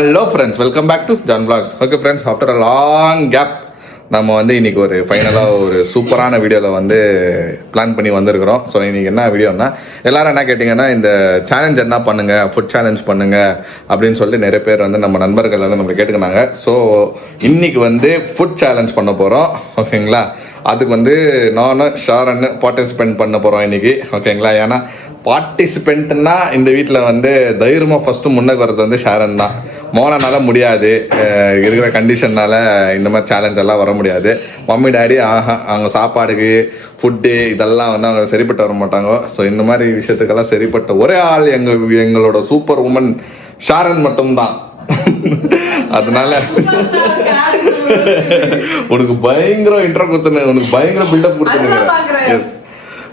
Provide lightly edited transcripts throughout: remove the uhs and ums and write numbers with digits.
Hello friends, welcome back to John vlogs. Okay friends, after a long gap நம்ம வந்து இன்றைக்கி ஒரு ஃபைனலாக ஒரு சூப்பரான வீடியோவில் வந்து பிளான் பண்ணி வந்திருக்கிறோம். ஸோ இன்றைக்கி என்ன வீடியோன்னா, எல்லோரும் என்ன கேட்டிங்கன்னா, இந்த சேலஞ்ச் என்ன பண்ணுங்கள், ஃபுட் சேலஞ்ச் பண்ணுங்கள் அப்படின்னு சொல்லிட்டு நிறைய பேர் வந்து நம்ம நண்பர்கள் வந்து நம்மளை கேட்டுக்கினாங்க. ஸோ இன்றைக்கி வந்து ஃபுட் சேலஞ்ச் பண்ண போகிறோம். ஓகேங்களா? அதுக்கு வந்து நானும் ஷாரன் பார்ட்டிசிபேட் பண்ண போகிறோம் இன்றைக்கி. ஓகேங்களா? ஏன்னா பார்ட்டிசிபெண்ட்னா இந்த வீட்டில் வந்து தைரியமாக ஃபஸ்ட்டு முன்னே வர்றது வந்து ஷாரன் தான். மோனனால முடியாது, இருக்கிற கண்டிஷன்னால இந்த மாதிரி சேலஞ்ச் எல்லாம் வர முடியாது. மம்மி டாடி அவங்க சாப்பாடுக்கு ஃபுட்டு இதெல்லாம் வந்து அவங்க சரிப்பட்டு வர மாட்டாங்க. ஸோ இந்த மாதிரி விஷயத்துக்கெல்லாம் சரிப்பட்ட ஒரே ஆள் எங்களோட சூப்பர் உமன் ஷாரன் மட்டும்தான். அதனால உனக்கு பயங்கர இன்ட்ரோ கொடுத்துனேன், உனக்கு பயங்கர பில்டப் கொடுத்துனுங்க. எஸ்.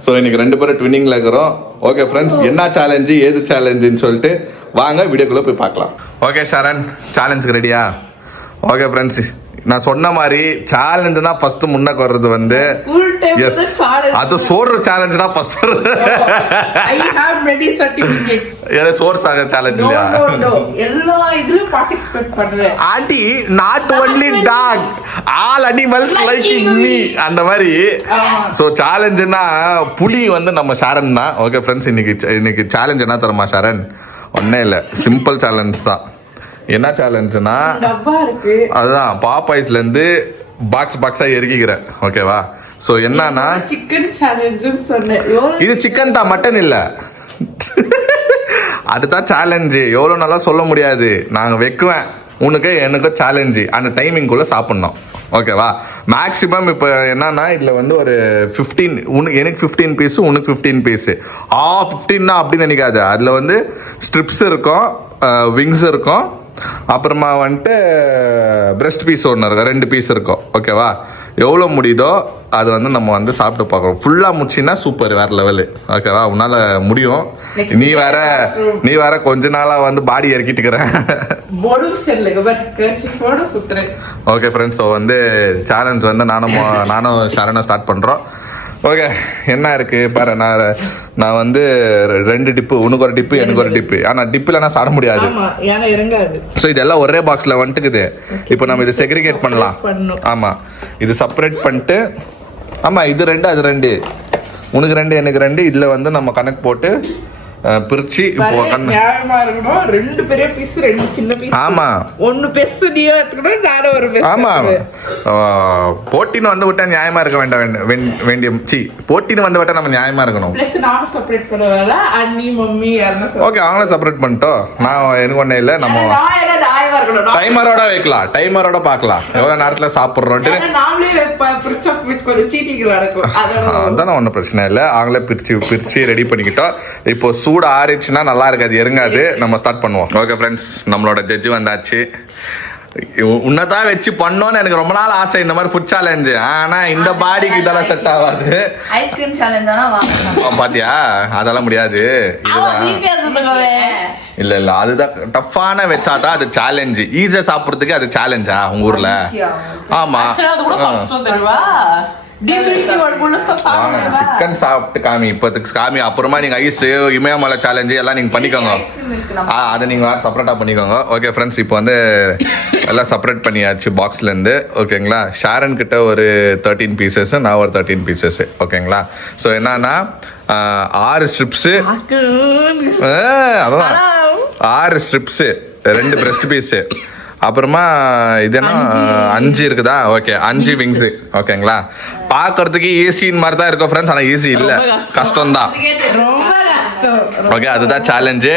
ஸோ இன்னைக்கு 2 பேரும் ட்வின்னிங்கில் இருக்கிறோம். ஓகே ஃப்ரெண்ட்ஸ், என்ன சேலஞ்சு ஏது சேலஞ்சுன்னு சொல்லிட்டு வாங்க வீடியோக்குள்ளே போய் பார்க்கலாம். ஓகே ஷாரன், சேலஞ்சுக்கு ரெடியா? ஓகே ஃப்ரெண்ட்ஸ், நான் சொன்ன மாதிரி சேலஞ்சு தான் ஃபர்ஸ்ட் முன்னக்கு வர்றது வந்து எஸ், அது சோறு சேலஞ்சு தான் first. I have many certificates. ஏதோ சோர்ஸ் ஆக சேலஞ்ச் இல்லையா? No. எல்லா இதுலயும் பார்ட்டிசிபேட் பண்ணுவேன். Aunty, not only dog, all animals liking me அந்த மாதிரி. ஸோ சேலஞ்சுன்னா புலி வந்து நம்ம ஷாரன் தான். ஓகே ஃப்ரெண்ட்ஸ், இன்னைக்கு சேலஞ்ச் என்ன தருமா ஷாரன்? ஒன்னே இல்லை, சிம்பிள் சேலஞ்ச் தான். என்ன சேலஞ்சுனா அதுதான் பாப்பாய்ஸ்லேருந்து பாக்ஸாக எரிக்கிறேன். ஓகேவா? ஸோ என்னன்னா சிக்கன் சேலஞ்சுன்னு சொன்னேன். இது சிக்கன் தான், மட்டன் இல்லை. அதுதான் சேலஞ்சு. எவ்வளோ நல்லா சொல்ல முடியாது. நாங்கள் வைக்குவேன், உனக்கு எனக்கு சேலஞ்சு. அந்த டைமிங்குள்ளே சாப்பிட்ணும். ஓகேவா? மேக்ஸிமம் இப்போ என்னன்னா இதில் வந்து ஒரு 15, எனக்கு 15 பீஸு, உனக்கு 15 பீஸு. 15 அப்படின்னு நினைக்காது. அதில் வந்து ஸ்ட்ரிப்ஸ் இருக்கும், விங்ஸ் இருக்கும், அப்புறமா வந்துட்டு பிரெஸ்ட் பீஸ் ஒன்று இருக்கும், 2 பீஸ் இருக்கும். ஓகேவா? எவ்வளோ முடியுதோ அது வந்து நம்ம வந்து சாப்பிட்டு பார்க்குறோம். ஃபுல்லாக முடிச்சின்னா சூப்பர், வேறு லெவலு. ஓகேவா? உன்னால் முடியும். நீ வேற கொஞ்ச நாளாக வந்து பாடி இறக்கிட்டுக்கிறேன். ஓகே ஃப்ரெண்ட்ஸ், ஸோ வந்து சேலஞ்ச் வந்து நானும் ஷாரனும் ஸ்டார்ட் பண்ணுறோம். ஓகே, என்ன இருக்குது பாரு. நான் வந்து 2 டிப்பு, உனக்கு ஒரு டிப்பு, எனக்கு ஒரு டிப்பு. ஆனால் டிப்பில் நான் சாப்பிட முடியாது. ஸோ இதெல்லாம் ஒரே பாக்ஸில் வந்துட்டுக்குது. இப்போ நம்ம இதை செக்ரிகேட் பண்ணலாம். ஆமாம், இது செப்பரேட் பண்ணிட்டு, ஆமாம் இது 2 அது 2, உனக்கு 2 எனக்கு 2. இதில் வந்து நம்ம கணக்கு போட்டு பிரிச்சு இப்போ நியாயமா இருக்கணும். 2 பெரிய பீஸ், 2 சின்ன பீஸ். ஆமா, 1 பீஸ் நீயே எடுத்துக்கணும், நானும் ஒரு பீஸ். ஆமா, போட்டின்னு வந்து விட்டா நியாயமா இருக்க வேண்டிய போட்டின்னு வந்து விட்டா நம்ம நியாயமா இருக்கணும். ப்ளஸ் நானும் செப்பரேட் பண்ணுவேல, அண்ணி மம்மி யாரனா. ஓகே, அவங்கள செப்பரேட் பண்ணிட்டோம். நான் எனக்கு ஒண்ணே இல்ல, நம்ம நியாயமா இருக்கணும். டைமரோட வைக்கலாம், டைமரோட பார்க்கலாம் எவ்வளவு நேரத்துல சாப்பிடுறோம்ட்டு. நாமளே பிரிச்சா கொஞ்சம் சீட்டிங் நடக்கும். அதான ஒன்றும் பிரச்சனை இல்லை. அவங்களே பிரிச்சு ரெடி பண்ணிக்கிட்டோம். இப்போ சூடு ஆறிச்சுன்னா நல்லா இருக்காது, எருங்காது. நம்ம ஸ்டார்ட் பண்ணுவோம். ஓகே ஃப்ரெண்ட்ஸ், நம்மளோட ஜட்ஜு வந்தாச்சு. உன்னதான் வச்சு பண்ணோன்னு எனக்கு ரொம்ப நாள் ஆசை, இந்த மாதிரி ஃபுட் சேலஞ்சு. ஆனா இந்த பாடிக்கு இதெல்லாம் செட் ஆகாது. ஐஸ்கிரீம் சேலஞ்ச் பாத்தியா, அதெல்லாம் முடியாது. இல்ல அதுதான் டஃப்பான வச்சாதான் அது சேலஞ்சு. ஈஸியா சாப்பிட்றதுக்கு அது சேலஞ்சா உங்க ஊர்ல? ஆமா, சிக்கன் சாப்பிட்டு காமி, இப்போதுக்கு காமி. அப்புறமா நீங்க ஐஸ், இமயமலை சேலஞ்சு எல்லாம் நீங்க பண்ணிக்கோங்க. அதை நீங்க செப்பரேட்டா பண்ணிக்கோங்க. ஓகே ஃப்ரெண்ட்ஸ், இப்போ வந்து எல்லாம் செப்பரேட் பண்ணியாச்சு பாக்ஸ்ல இருந்து. ஓகேங்களா? ஷாரன் கிட்ட ஒரு 13 பீசஸ், நான் ஒரு 13 பீசஸ். ஓகேங்களா? ஸோ என்னன்னா 6 ஸ்ட்ரிப்ஸு, அதான் 6 ஸ்ட்ரிப்ஸு, 2 பிரெஸ்ட் பீஸு, அப்புறமா இது என்ன 5 இருக்குதா? Okay, 5 wings. ஓகேங்களா? பார்க்கறதுக்கு ஈஸின்னு மாதிரி தான் இருக்கும் ஃப்ரெண்ட்ஸ், ஆனால் ஈஸி இல்லை, கஷ்டம் தான். ஓகே, அதுதான் சேலஞ்சு.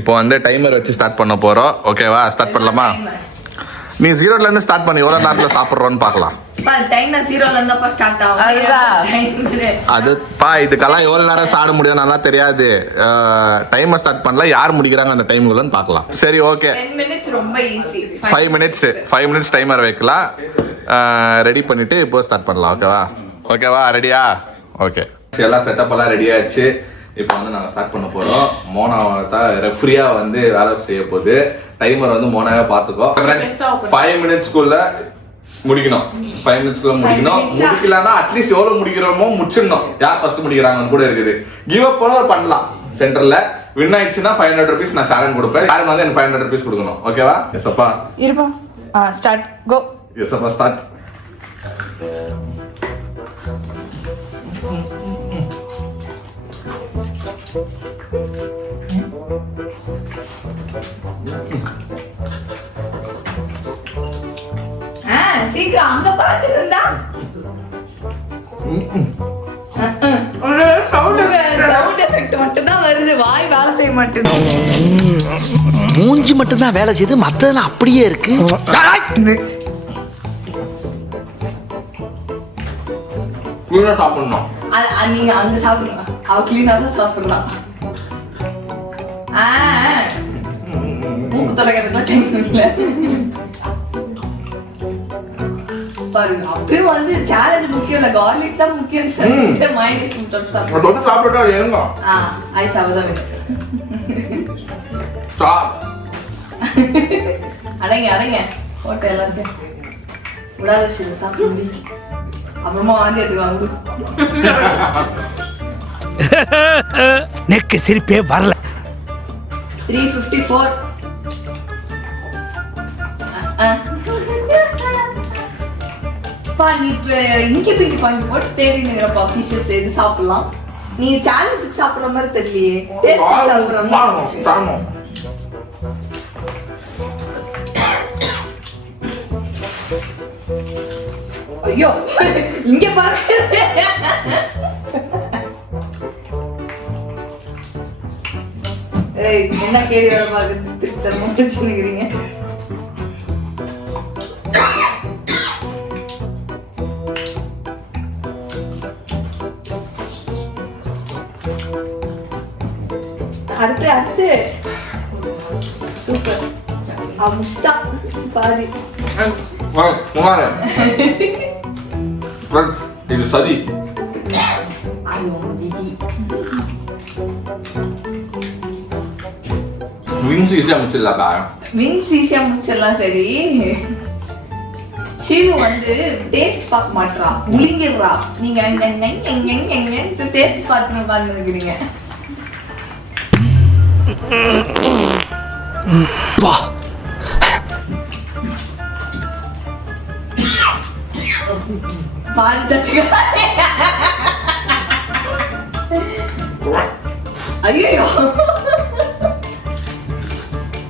இப்போ வந்து டைமர் வச்சு ஸ்டார்ட் பண்ண போகிறோம். ஓகேவா? ஸ்டார்ட் பண்ணலாமா? நீ 0லேருந்து ஸ்டார்ட் பண்ணி எவ்வளோ நேரத்தில் சாப்பிட்றோன்னு பார்க்கலாம். அதுப்பா, இதுக்கெல்லாம் எவ்வளோ நேரம் சாப்பிட முடியும் நல்லா தெரியாது. டைமர் ஸ்டார்ட் பண்ணல, யார் முடிக்கிறாங்க அந்த டைமுக்குள்ளன்னு பார்க்கலாம். சரி, ஓகே, 5 மினிட்ஸ் டைமர் வைக்கலாம். ரெடி பண்ணிட்டு இப்போ ஸ்டார்ட் பண்ணலாம். ஓகேவா? ரெடியா? ஓகே, எல்லாம் செட்டப் எல்லாம் ரெடி ஆயிடுச்சு. இப்போ வந்து நாங்கள் ஸ்டார்ட் பண்ண போகிறோம். மோனாவை தான் ரெஃப்ரியாக வந்து வேலை செய்ய போகுது. டைமர் வந்து மோனாவே பார்த்துக்கோ. 5 மினிட்ஸ்க்குள்ள முடிக்கணும். 5 மினிட்ஸ்க்குள்ள முடிக்கணும். முடிக்கலன்னா அட்லீஸ்ட் எவ்வளவு முடிக்கிறோமோ முடிச்சிடணும். யார் ஃபர்ஸ்ட் முடிக்கிறாங்கன்னு கூட இருக்குது. கிவ் அப் பண்ணலாம் சென்டர்ல. வின் ஆயிடுச்சுன்னா 500 rupees நான் ஷாரன் கொடுப்பேன். ஷாரன் வந்து எனக்கு 500 rupees கொடுக்கணும். ஓகேவா? எஸ் அப்பா. இருப்பா. ஸ்டார்ட் கோ. எஸ் அப்பா ஸ்டார்ட். சீக்கிரம் அங்க பாத்து இருந்தா சவுண்ட் எஃபெக்ட் மட்டும் தான் வருது, வாய் வேலை செய்ய மாட்டேங்குது. மூஞ்சி மட்டும் தான் வேலை செய்யுது, மத்ததெல்லாம் அப்படியே இருக்கு. கிளீனா சாப்பிடணும். நீங்க அங்க சாப்பிடுங்க, அவ கிளீனா தான் சாப்பிடலாம். மூக்கு தொடக்கிறதுக்குலாம் டைம் இல்ல பாருங்க. அப்பயும் வந்து சேலஞ்ச் முக்கியம் இல்ல, கார்லிக் தான் முக்கியம். சொல்லிட்டு மைனஸ் தொட்டு சாப்பிடுங்க. தொட்டு சாப்பிட்டா ஏங்க ஆயிடுச்சு, அவதான் வேணும். அடங்க போட்ட எல்லாத்தையும் விடாத சிவ சாப்பிட முடியும். அப்புறமா வாந்தி எடுத்துக்கலாம் விடு. நெக்கு சிரிப்பே வரல. 354. நீ இங்கே பிங்கி பாயிண்ட் போட்டு தேடினுங்கிறப்பா பீசஸ் எது சாப்பிடலாம். நீ சேலஞ்சுக்கு சாப்பிடுற மாதிரி தெரியலையே, டேஸ்ட் சாப்பிடுற மாதிரி. ஐயோ இங்க பாருங்க. என்ன கேடி வேலை பார்க்க திருப்பி தரமா வச்சுருக்கிறீங்க. அடுத்து சூப்பர். முடிச்சா பாதி. இது சதி. விங்ஸ் ஈஸியா முடிச்சிடலாம்டா. விங்ஸ் ஈஸியா முடிச்சிடலாம். சரி, ஷீவு வந்து டேஸ்ட் பார்க்க மாட்டா, முழுங்கிடுறா. நீங்க டேஸ்ட் பார்த்து உட்கார்ந்துருக்கிறீங்க. பால் தட்டுக்க. ஐயோ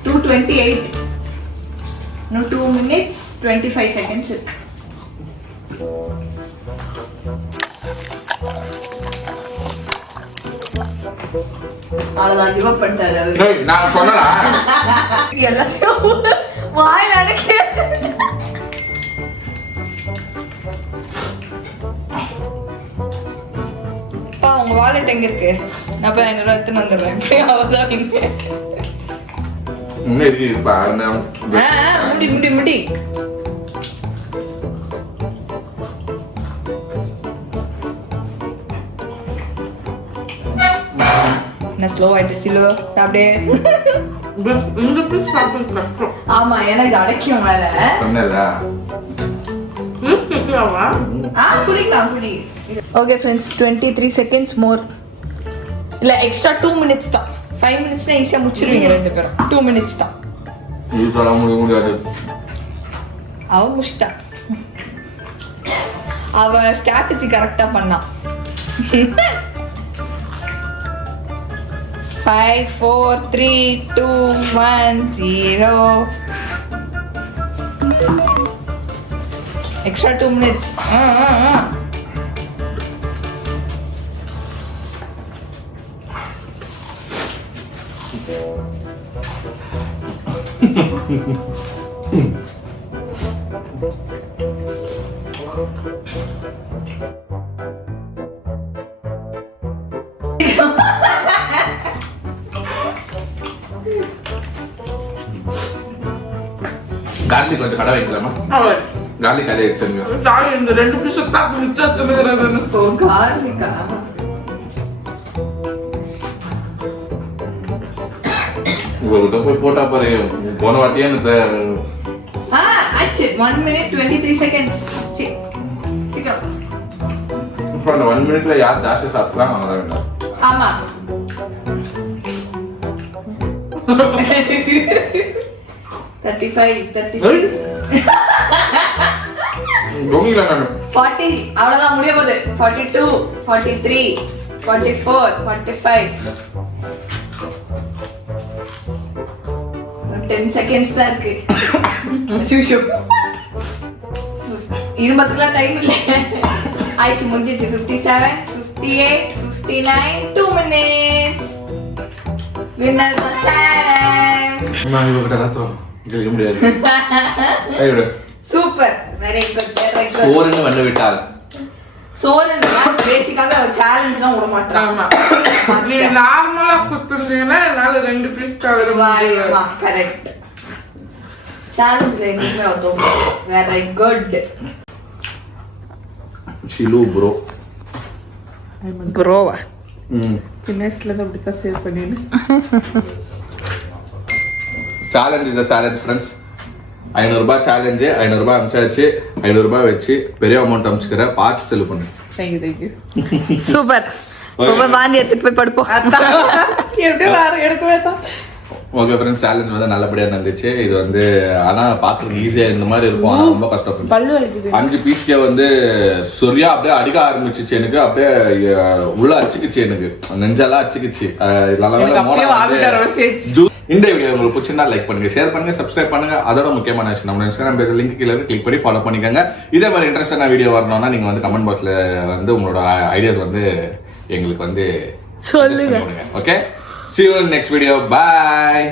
2:28. இன்னும் 2 minutes 25 seconds இருக்கு. அவ்வளவுதான், கிவ் அப் பண்ணிட்டாரு அவரு. நான் சொன்னேனா எல்லாத்தையும் வாயில அடக்கி உங்க வாலெட் எங்க இருக்கு? நான் போய் 500 எடுத்துன்னு வந்துடுறேன். இப்படியே அவதான் முடி நான் ஸ்லோ ஆயிட்டு சிலோ சாப்பிடே. ஆமா, ஏன்னா இது அடைக்கும் மேல. குளிக்கலாம் குளி. ஓகே ஃப்ரெண்ட்ஸ், 23 seconds மோர். இல்ல எக்ஸ்ட்ரா 2 minutes தான். 5 minutes ஈஸியா முடிச்சிருவீங்க ரெண்டு பேரும். 2 minutes தான். முடியாது. அவ முடிச்சிட்டா. அவ ஸ்ட்ராட்டஜி கரெக்டா பண்ணா. 5 4 3 2 1 0. Extra 2 minutes. கார்லிக் கொஞ்சம் கடை வைக்கலாமா? கார்லிக் கடை வச்சிருங்க. இந்த 2 பீஸ் தான் மிச்சம் சொல்லுகிறது. ஓ கார்லிக்கா? உங்கள்கிட்ட போய் போட்டா பாரு. போன வாட்டியே எனக்கு ஆச்சு. 1 minute 23 seconds. சீக்கிரம். இப்போ அந்த 1 minute யார் ஜாஸ்தி சாப்பிட்றாங்க அவங்க தான் வேண்டாம். ஆமா, 35, 36, டொங்கில நான் 40. அவ்வளவுதான் முடிய போகுது. 42, 43, 44, 45. 10 seconds தான் இருக்கு. ஷூ. இருபத்துக்குலாம் டைம் இல்ல. ஆயிடுச்சு, முடிஞ்சிச்சு. 57, 58, 59, 2 minutes. Winner the Sharon. நான் இவகிட்ட ராத்திரம் கேட்க முடியாது. ஐயோ super, very good, very good. சோறுன்னு வந்து விட்டால் சோழனா பேசிக்காவே அவர் சேலஞ்ச்லாம் விட மாட்டாங்க. ஆமா நீங்க நார்மலா குத்துனீங்கன்னா என்னால 2 பீஸ் தவிர வாய்மா கரெக்ட். சேலஞ்ச்ல என்னைக்குமே அவர் தோக்க. வெரி குட் ஷிலு ப்ரோ. ப்ரோவா சின்னஸ்ல தான் அப்படி தான் சேவ் பண்ணிடு. Challenge is challenge friends. 500 ரூபாய் சேலஞ்சு. 500 ரூபாய் அமிச்சாச்சு. 500 ரூபாய் வச்சு பெரிய அமௌண்ட் அமிச்சுக்கிற பார்த்து செலவு பண்ணு. Thank you super. ரொம்ப வாந்தி எடுத்துட்டு போய் படுப்போம். எப்படி வேற எடுக்கவே தான். ஓகே ஃப்ரெண்ட்ஸ், சேலஞ்ச் வந்து நல்லபடியாக நடந்துச்சு. இது வந்து ஆனால் பார்க்குறதுக்கு ஈஸியாக இந்த மாதிரி இருக்கும், ஆனால் ரொம்ப கஷ்டம். பல்லு வலிக்குது. 5 பீஸ்க்கே வந்து சொரியா அப்படியே அடிக்க ஆரம்பிச்சிச்சு. எனக்கு அப்படியே உள்ள அடிச்சுக்கிச்சு, எனக்கு நெஞ்செல்லாம் அடிச்சுக்கிச்சு. இந்த வீடியோ உங்களுக்கு பிடிச்சிருந்தா லைக் பண்ணுங்க, ஷேர் பண்ணுங்க, சப்ஸ்கிரைப் பண்ணுங்க. அதோட முக்கியமான விஷயம், நம்ம இன்ஸ்டாகிராம் பேஜ் லிங்க் கீழே கிளிக் பண்ணி ஃபாலோ பண்ணிக்கோங்க. இதே மாதிரி இன்ட்ரெஸ்டான வீடியோ வரணும்னா நீங்க வந்து கமெண்ட் பாக்ஸ்ல வந்து உங்களோட ஐடியாஸ் வந்து எங்களுக்கு வந்து சொல்லுங்க. Okay, see you in next video. Bye.